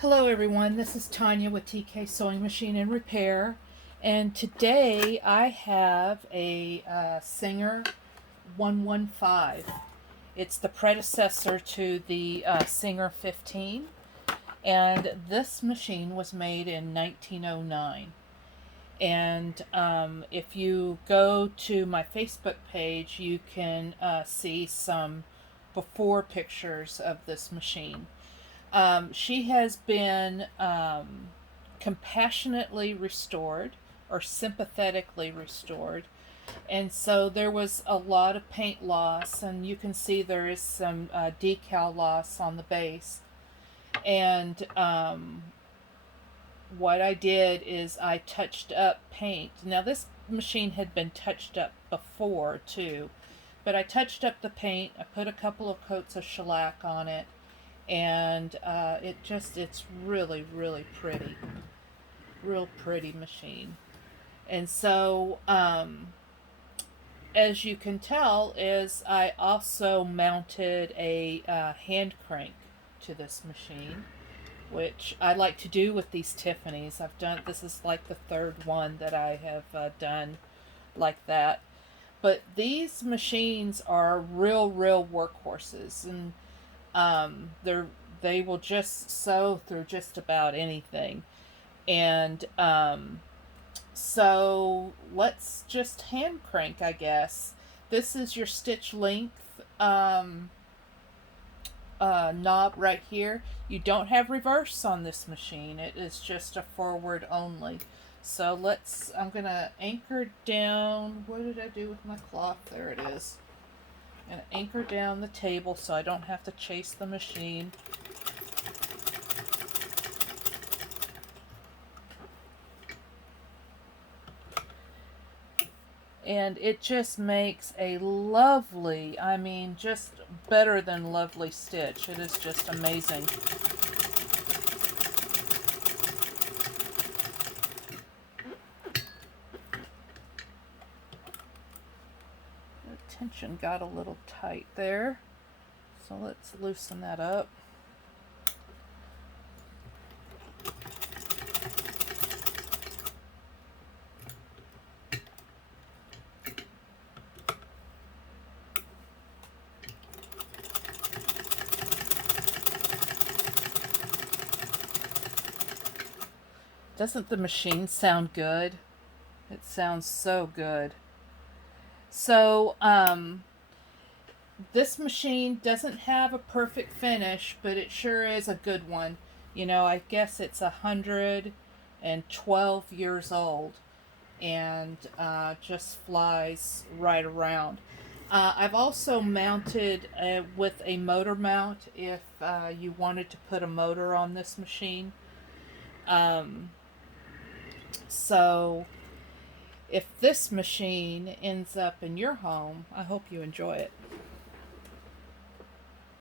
Hello everyone, this is Tanya with TK Sewing Machine and Repair, and today I have a Singer 115. It's the predecessor to the Singer 15, and this machine was made in 1909. And if you go to my Facebook page, you can see some before pictures of this machine. She has been compassionately restored or sympathetically restored. And so there was a lot of paint loss, and you can see there is some decal loss on the base. And what I did is I touched up paint. Now, this machine had been touched up before too, but I touched up the paint. I put a couple of coats of shellac on it, and it's really pretty, real pretty machine. And so as you can tell, is I also mounted a hand crank to this machine, which I like to do with these Tiffany's. I've done, this is like the third one that I have done like that. But these machines are real workhorses, and they will just sew through just about anything. And so let's just hand crank, I guess. This is your stitch length knob right here. You don't have reverse on this machine. It is just a forward only. So I'm gonna anchor down. What did I do with my cloth? There it is. And anchor down the table so I don't have to chase the machine. And it just makes a lovely, I mean, just better than lovely stitch. It is just amazing. The tension got a little tight there, so let's loosen that up. Doesn't the machine sound good? It sounds so good. So, this machine doesn't have a perfect finish, but it sure is a good one. You know, I guess it's 112 years old, and just flies right around. I've also mounted with a motor mount if you wanted to put a motor on this machine. Um, so if this machine ends up in your home, I hope you enjoy it.